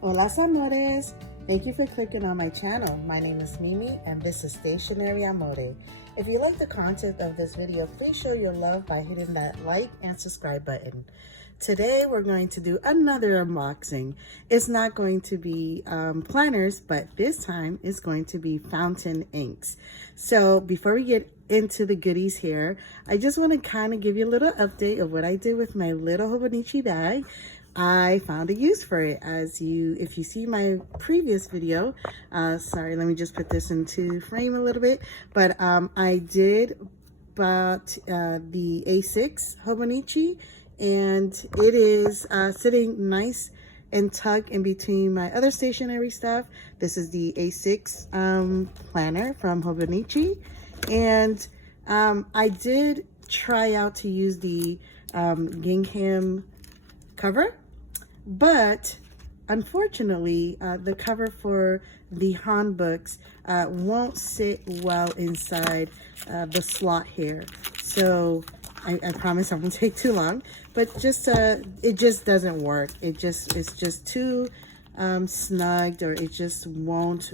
Hola amores! Thank you for clicking on my channel. My name is Mimi and this is Stationery Amore. If you like the content of this video, please show your love by hitting that like and subscribe button. Today we're going to do another unboxing. It's not going to be planners, but this time it's going to be fountain inks. So before we get into the goodies here, I just want to kind of give you a little update of what I did with my little Hobonichi bag. I found a use for it. If you see my previous video, sorry, let me just put this into frame a little bit, but I did bought the A6 Hobonichi, and it is sitting nice and tucked in between my other stationery stuff. This is the A6 planner from Hobonichi, and I did try out to use the gingham cover, but unfortunately the cover for the Han books won't sit well inside the slot here. So I promise I won't take too long, but just it just doesn't work. It's just too snugged, or it just won't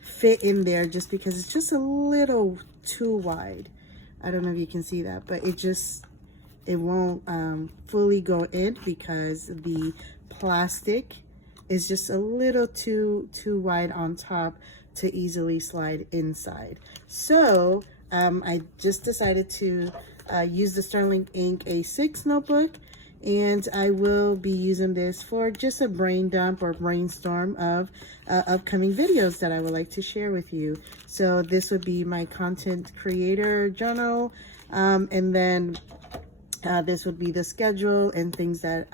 fit in there just because it's just a little too wide. I don't know if you can see that, but it won't fully go in because the plastic is just a little too wide on top to easily slide inside. So I just decided to use the Sterling Ink A6 notebook, and I will be using this for just a brain dump or brainstorm of upcoming videos that I would like to share with you. So this would be my content creator journal, and then this would be the schedule and things that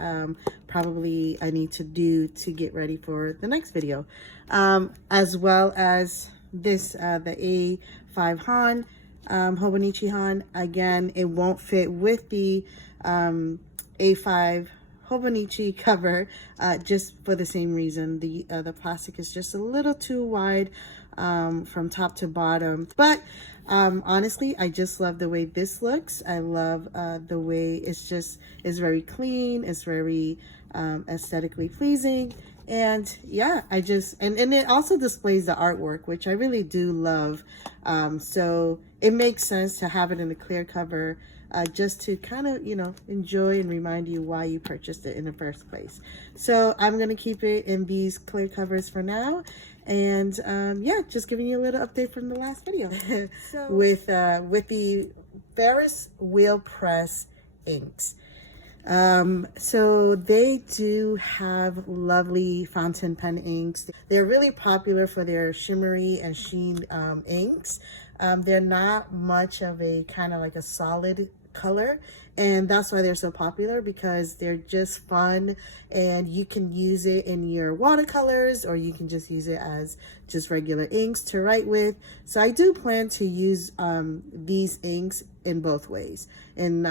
probably I need to do to get ready for the next video, as well as this the A5 Han, Hobonichi Han. Again, it won't fit with the A5 Hobonichi cover, just for the same reason. The plastic is just a little too wide from top to bottom, but honestly, I just love the way this looks. I love the way it's very clean. It's very aesthetically pleasing, and yeah, and it also displays the artwork, which I really do love. So it makes sense to have it in a clear cover, just to kind of, enjoy and remind you why you purchased it in the first place. So I'm going to keep it in these clear covers for now. And yeah, just giving you a little update from the last video. So with the Ferris Wheel Press inks. So they do have lovely fountain pen inks. They're really popular for their shimmery and sheen inks. They're not much of a kind of like a solid color, and that's why they're so popular, because they're just fun, and you can use it in your watercolors, or you can just use it as just regular inks to write with. So I do plan to use these inks in both ways, in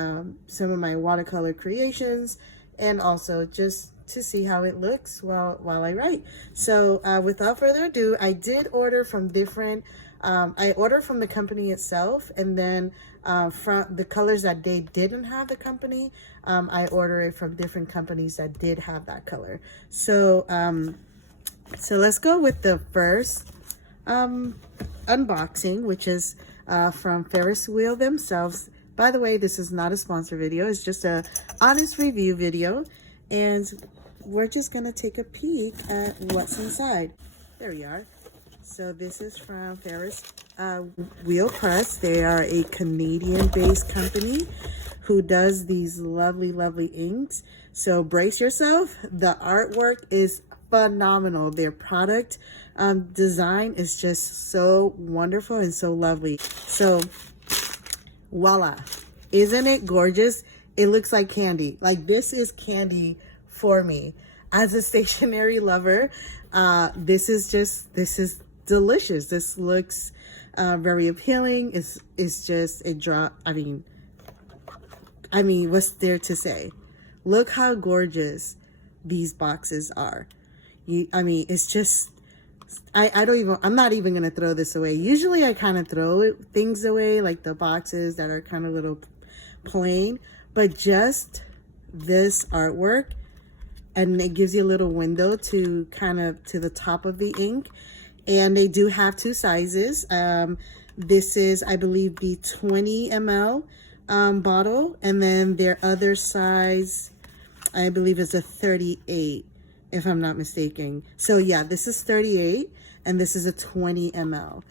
some of my watercolor creations, and also just to see how it looks while I write. So without further ado, I did order from different I ordered from the company itself, and then from the colors that they didn't have the company, I ordered it from different companies that did have that color. So so let's go with the first unboxing, which is from Ferris Wheel themselves. By the way, this is not a sponsor video. It's just a honest review video, and we're just gonna take a peek at what's inside. There we are. So this is from Ferris Wheel Press. They are a Canadian-based company who does these lovely, lovely inks. So brace yourself. The artwork is phenomenal. Their product design is just so wonderful and so lovely. So voila. Isn't it gorgeous? It looks like candy. Like, this is candy for me. As a stationery lover, this is delicious. This looks very appealing. It's just a drop. I mean, what's there to say? Look how gorgeous these boxes are. It's just, I'm not even gonna throw this away. Usually I kind of throw things away, like the boxes that are kind of little plain, but just this artwork and it gives you a little window to kind of to the top of the ink. And they do have two sizes. This is, I believe, the 20 ml bottle, and then their other size, I believe, is a 38, if I'm not mistaken. So yeah, this is 38, and this is a 20 ml.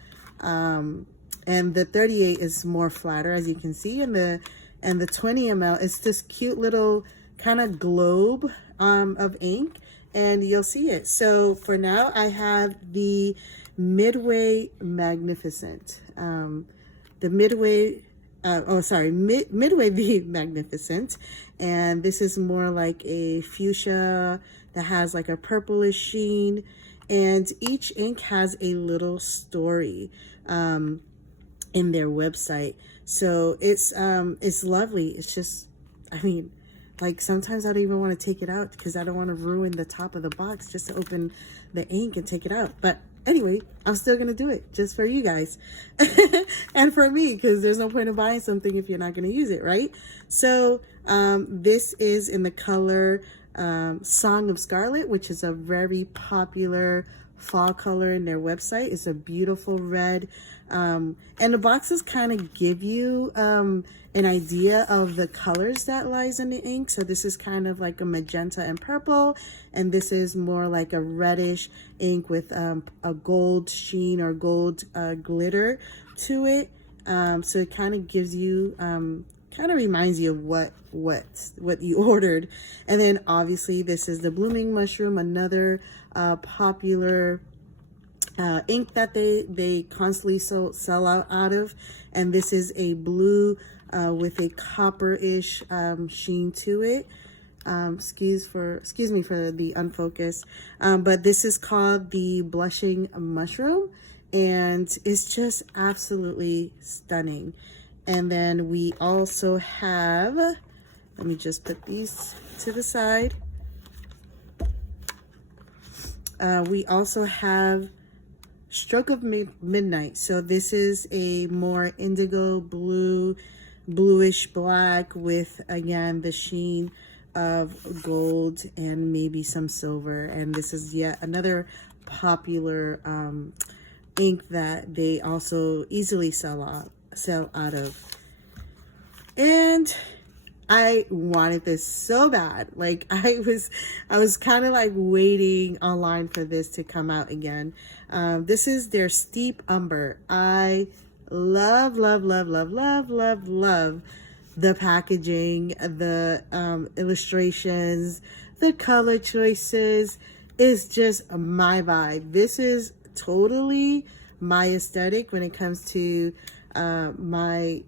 And the 38 is more flatter, as you can see, and the 20 ml is this cute little kind of globe of ink, and you'll see it. So for now, I have the Midway Magnificent. The Midway, Midway the Magnificent, and this is more like a fuchsia that has like a purplish sheen, and each ink has a little story in their website. So it's lovely. It's just, I mean, like sometimes I don't even want to take it out because I don't want to ruin the top of the box just to open the ink and take it out. But anyway, I'm still going to do it just for you guys and for me, because there's no point in buying something if you're not going to use it, right? So this is in the color Song of Scarlet, which is a very popular fall color in their website. It's a beautiful red. And the boxes kind of give you an idea of the colors that lies in the ink. So this is kind of like a magenta and purple, and this is more like a reddish ink with a gold sheen or gold glitter to it. So it kind of gives you, kind of reminds you of what you ordered. And then obviously this is the Blooming Mushroom, another popular ink that they constantly sell out of, and this is a blue with a copper-ish sheen to it. Excuse me for the unfocus, but this is called the Blushing Mushroom, and it's just absolutely stunning. And then we also have, let me just put these to the side. We also have Stroke of Midnight. So this is a more indigo blue, bluish black with, again, the sheen of gold and maybe some silver. And this is yet another popular ink that they also easily sell out of. And I wanted this so bad. Like I was kind of like waiting online for this to come out again. This is their Steep Umber. I love the packaging, the illustrations, the color choices. Is just my vibe. This is totally my aesthetic when it comes to my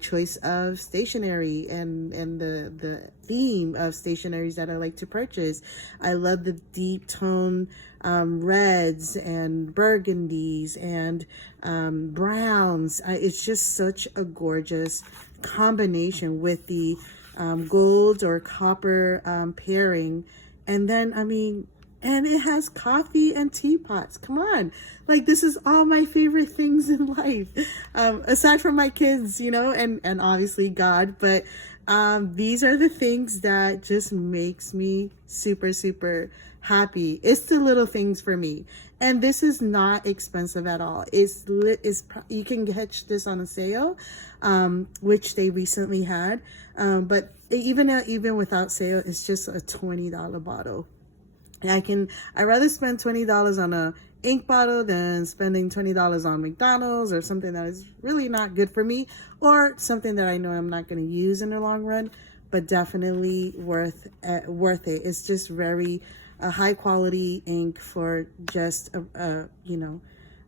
choice of stationery and the theme of stationeries that I like to purchase. I love the deep tone reds and burgundies and browns. It's just such a gorgeous combination with the gold or copper pairing. And then, I mean, and it has coffee and teapots. Come on. Like, this is all my favorite things in life. Aside from my kids, and obviously God. But these are the things that just makes me super, super happy. It's the little things for me. And this is not expensive at all. You can catch this on a sale, which they recently had. But even without sale, it's just a $20 bottle. And I'd rather spend $20 on a ink bottle than spending $20 on McDonald's or something that is really not good for me, or something that I know I'm not going to use in the long run, but definitely worth it. It's just very high quality ink for just an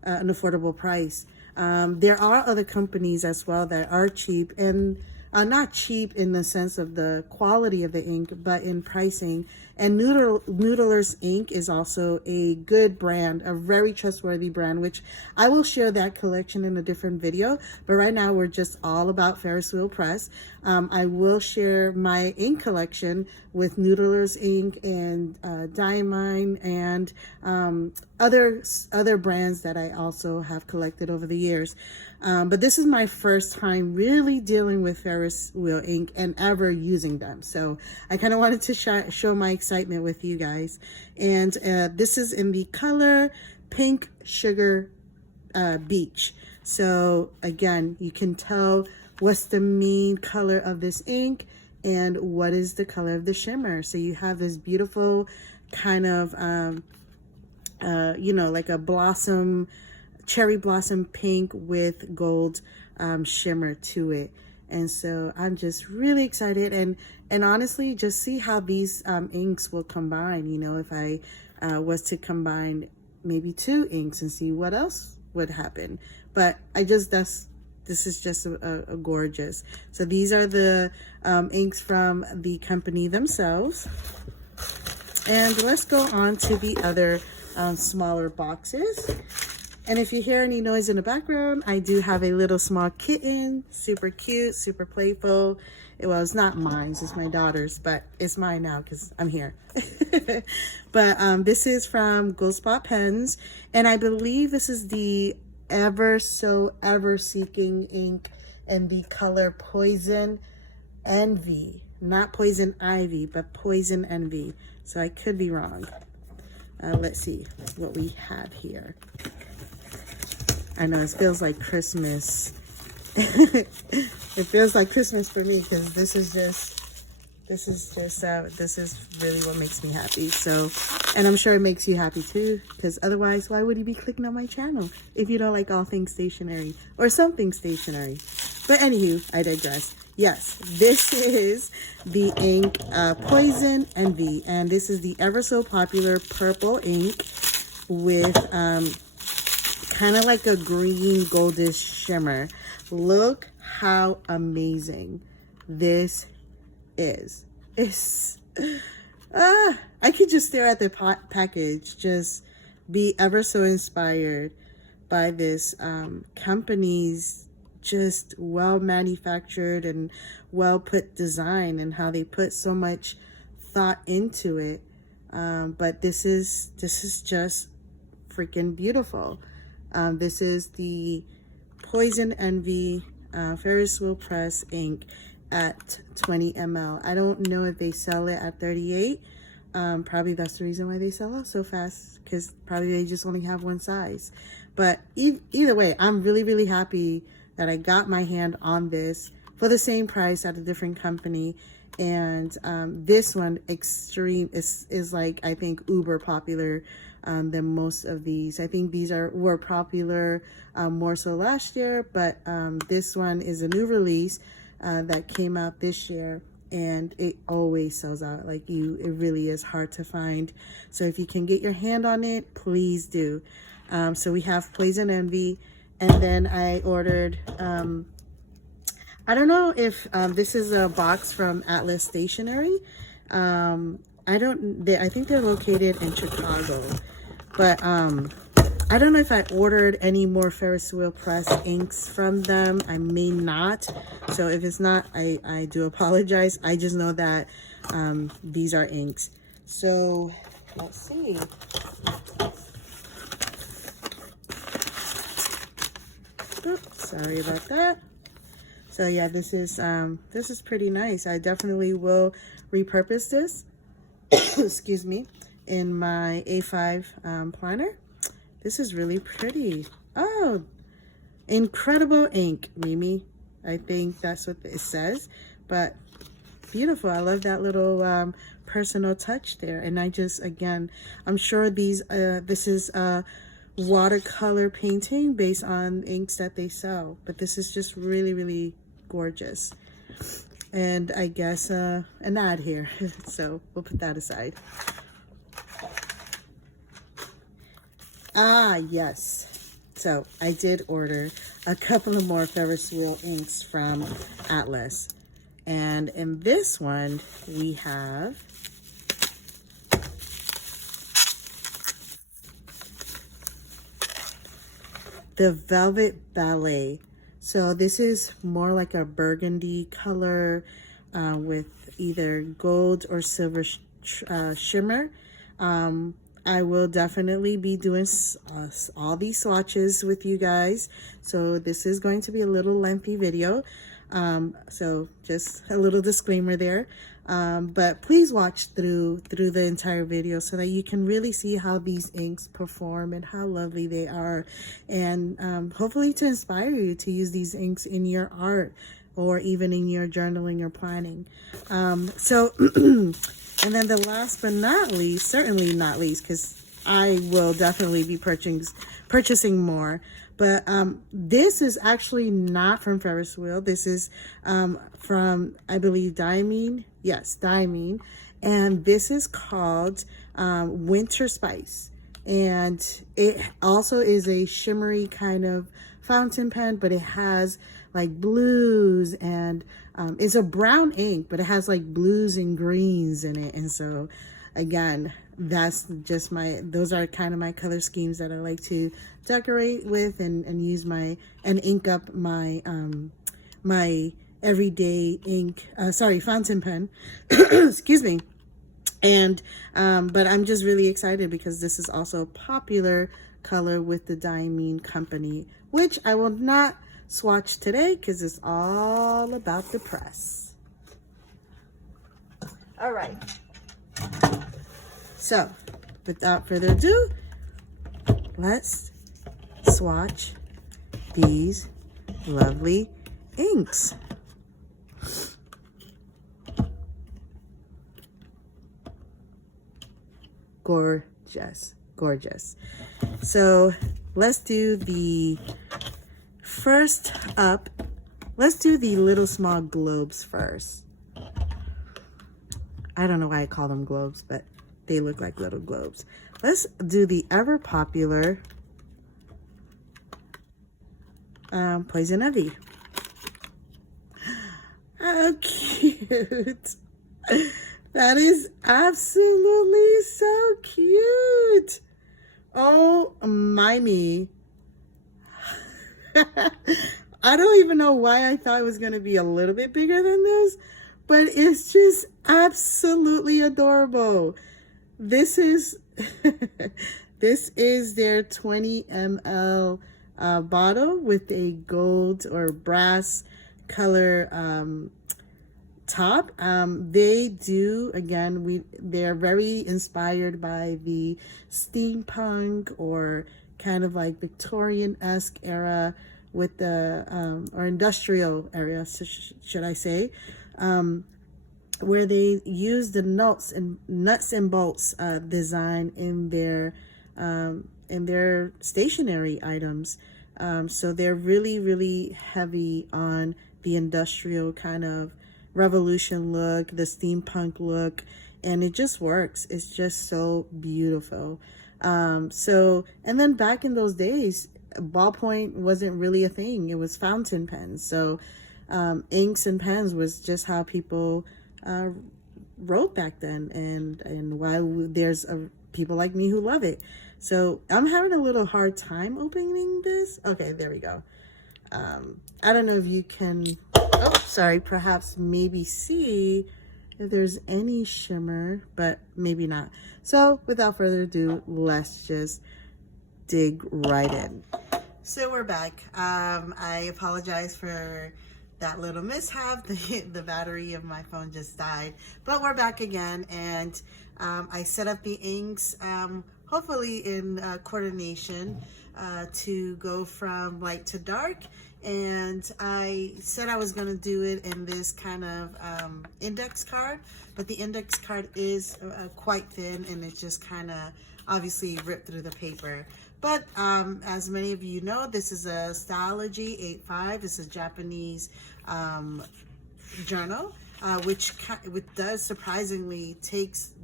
affordable price. There are other companies as well that are cheap, and not cheap in the sense of the quality of the ink, but in pricing. And Noodler's ink is also a good brand, a very trustworthy brand, which I will share that collection in a different video. But right now we're just all about Ferris Wheel Press. I will share my ink collection with Noodler's ink and Diamine and other brands that I also have collected over the years. But this is my first time really dealing with Ferris Wheel ink and ever using them. So I kind of wanted to show my excitement with you guys. And this is in the color Pink Sugar Beach. So again, you can tell what's the main color of this ink and what is the color of the shimmer. So you have this beautiful kind of you know, like a blossom, cherry blossom pink with gold shimmer to it. And so I'm just really excited, and honestly, just see how these inks will combine. You know, if I was to combine maybe 2 inks and see what else would happen. But this is just a gorgeous. So these are the inks from the company themselves. And let's go on to the other smaller boxes. And if you hear any noise in the background, I do have a little small kitten, super cute, super playful. Well, it's not mine, it's my daughter's, but it's mine now because I'm here. But this is from Gold Spot Pens, and I believe this is the ever seeking ink in the color Poison Envy. Not Poison Ivy, but Poison Envy. So I could be wrong. Let's see what we have here. I know it feels like Christmas. It feels like Christmas for me because this is really what makes me happy. So, and I'm sure it makes you happy too, because otherwise, why would you be clicking on my channel if you don't like all things stationery or something stationery? But anywho, I digress. Yes, this is the ink Poison Envy, and this is the ever so popular purple ink with kind of like a green goldish shimmer. Look how amazing this is. I could just stare at the package, just be ever so inspired by this company's just well manufactured and well put design, and how they put so much thought into it. But this is just freaking beautiful. This is the Poison Envy Ferris Wheel Press ink at 20 ml. I don't know if they sell it at 38. Probably that's the reason why they sell out so fast, because probably they just only have one size. But either way, I'm really happy that I got my hand on this for the same price at a different company. And this one is like, I think, uber popular than most of these. I think these were popular more so last year, but this one is a new release that came out this year, and it always sells out. Like, it really is hard to find. So if you can get your hand on it, please do. So we have Poison Envy, and then I ordered I don't know if this is a box from Atlas Stationery. I think they're located in Chicago, but I don't know if I ordered any more Ferris Wheel Press inks from them. I may not. So if it's not, I do apologize. I just know that these are inks. So let's see. Oops, sorry about that. So yeah, this is pretty nice. I definitely will repurpose this, excuse me, in my A5 planner. This is really pretty. Oh, incredible ink, Mimi. I think that's what it says, but beautiful. I love that little personal touch there. And I just, again, I'm sure this is watercolor painting based on inks that they sell, but this is just really gorgeous. And I guess an ad here, so we'll put that aside. Yes, so I did order a couple of more Ferris Wheel inks from Atlas, and in this one we have the Velvet Ballet. So this is more like a burgundy color with either gold or silver shimmer. I will definitely be doing all these swatches with you guys. So this is going to be a little lengthy video. So just a little disclaimer there. But please watch through the entire video so that you can really see how these inks perform and how lovely they are, and hopefully to inspire you to use these inks in your art or even in your journaling or planning. So and then the last but not least, certainly not least, because I will definitely be purchasing more. But this is actually not from Ferris Wheel. This is from, I believe, Diamine. Yes, Diamine. And this is called Winter Spice. And it also is a shimmery kind of fountain pen, but it has like blues, and it's a brown ink, but it has like blues and greens in it. And so again, that's just those are kind of my color schemes that I like to decorate with and use and ink up my my everyday fountain pen. Excuse me. And but I'm just really excited because this is also a popular color with the Diamine company, which I will not swatch today because it's all about the press. All right. So, without further ado, let's swatch these lovely inks. Gorgeous, gorgeous. So, let's do the first up. Let's do the little small globes first. I don't know why I call them globes, but they look like little globes. Let's do the ever popular Poison Ivy. How cute. That is absolutely so cute. Oh my me. I don't even know why I thought it was going to be a little bit bigger than this, but it's just absolutely adorable. This is this is their 20 ml bottle with a gold or brass color top. They do, again, they're very inspired by the steampunk or kind of like Victorian-esque era with the or industrial area, should I say, where they use the nuts and bolts design in their stationery items. So they're really heavy on the industrial kind of revolution look, the steampunk look, and it just works. It's just so beautiful. So, and then back in those days, ballpoint wasn't really a thing. It was fountain pens. So inks and pens was just how people wrote back then, and why there's people like me who love it. So I'm having a little hard time opening this. Okay, there we go. I don't know if you can, oh, sorry, perhaps maybe see if there's any shimmer, but maybe not. So without further ado, let's just dig right in. So we're back. I apologize for that little mishap. The battery of my phone just died, but we're back again, and I set up the inks, hopefully in coordination, to go from light to dark. And I said I was going to do it in this kind of index card, but the index card is quite thin, and it just kind of obviously ripped through the paper. But as many of you know, this is a Stylogy 85. This is a Japanese journal, which does surprisingly takes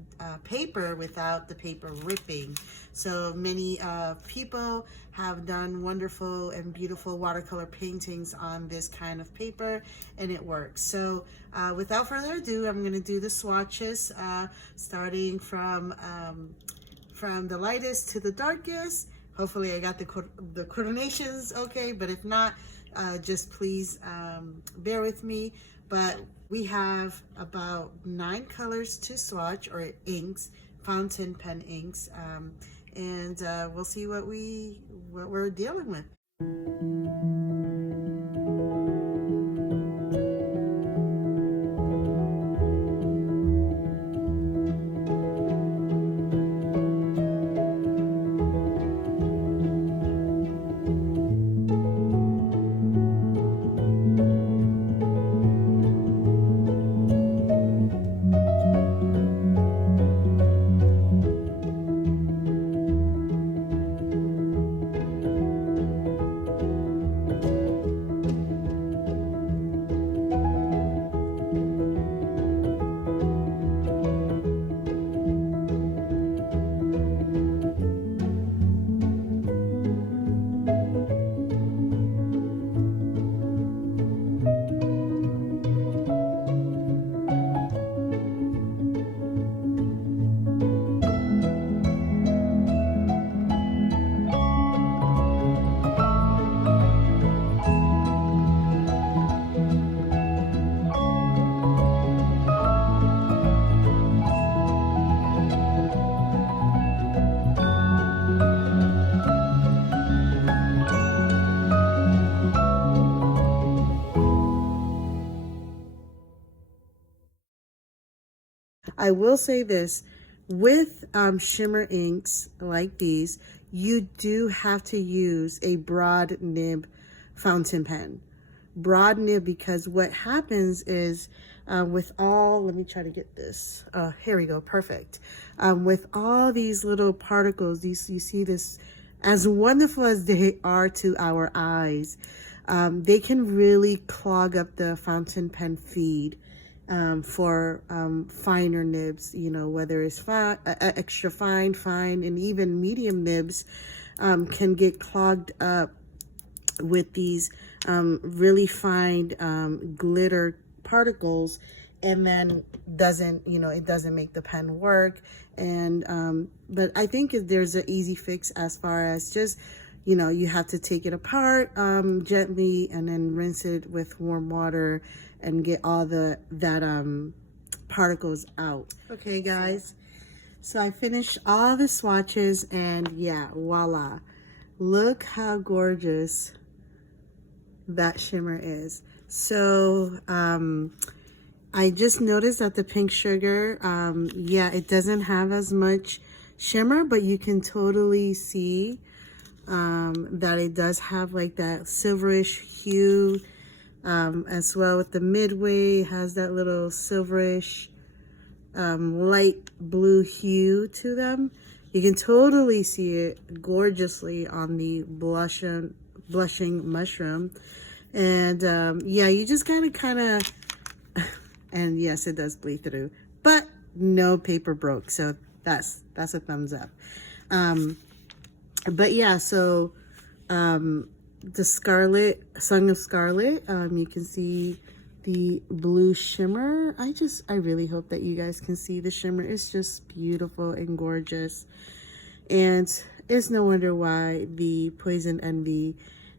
paper without the paper ripping. So many people have done wonderful and beautiful watercolor paintings on this kind of paper, and it works. So without further ado, I'm going to do the swatches, starting from the lightest to the darkest. Hopefully I got the coordinations okay, but if not, just please bear with me. But we have about 9 colors to swatch, or inks, fountain pen inks, and we'll see what we're dealing with. I will say this, with shimmer inks like these, you do have to use a broad nib fountain pen. Broad nib, because what happens is with all, let me try to get this, here we go, perfect. With all these little particles, you see this, as wonderful as they are to our eyes, they can really clog up the fountain pen feed for finer nibs, you know, whether it's extra fine, and even medium nibs can get clogged up with these really fine glitter particles, and then doesn't, you know, it doesn't make the pen work. And but I think there's an easy fix as far as just, you know, you have to take it apart gently and then rinse it with warm water and get all that particles out. Okay guys, so I finished all the swatches, and yeah, voila, look how gorgeous that shimmer is. So I just noticed that the pink sugar, yeah, it doesn't have as much shimmer, but you can totally see that it does have like that silverish hue, as well with the midway. It has that little silverish light blue hue to them. You can totally see it gorgeously on the blushing mushroom. And yeah, you just gotta kind of and yes, it does bleed through, but no paper broke, so that's a thumbs up. But yeah, so the Scarlet, Song of Scarlet, you can see the blue shimmer. I really hope that you guys can see the shimmer. It's just beautiful and gorgeous, and it's no wonder why the Poison Envy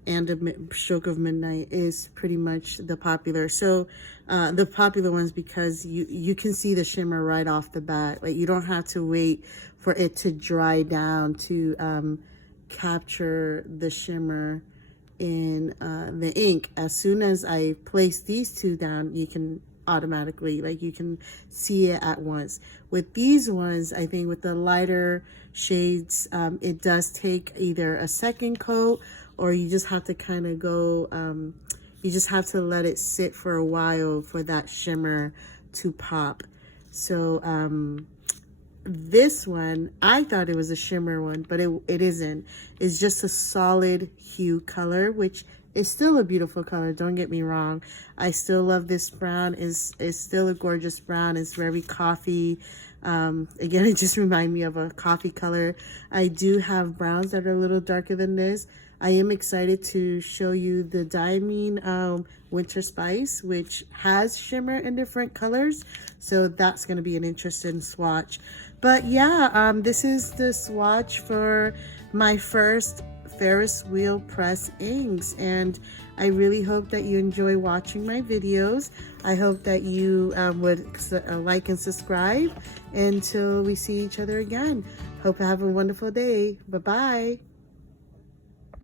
and a Stroke of Midnight is pretty much the popular. So the popular ones, because you can see the shimmer right off the bat. Like, you don't have to wait for it to dry down to capture the shimmer in the ink. As soon as I place these two down, you can automatically, like, you can see it at once. With these ones, I think with the lighter shades, it does take either a second coat, or you just have to kind of go, you just have to let it sit for a while for that shimmer to pop. So this one, I thought it was a shimmer one, but it isn't. It's just a solid hue color, which is still a beautiful color, don't get me wrong. I still love this brown. It's still a gorgeous brown. It's very coffee. Again, it just reminds me of a coffee color. I do have browns that are a little darker than this. I am excited to show you the Diamine Winter Spice, which has shimmer in different colors. So that's going to be an interesting swatch. But yeah, this is the swatch for my first Ferris Wheel Press inks, and I really hope that you enjoy watching my videos. I hope that you would like and subscribe until we see each other again. Hope you have a wonderful day. Bye-bye.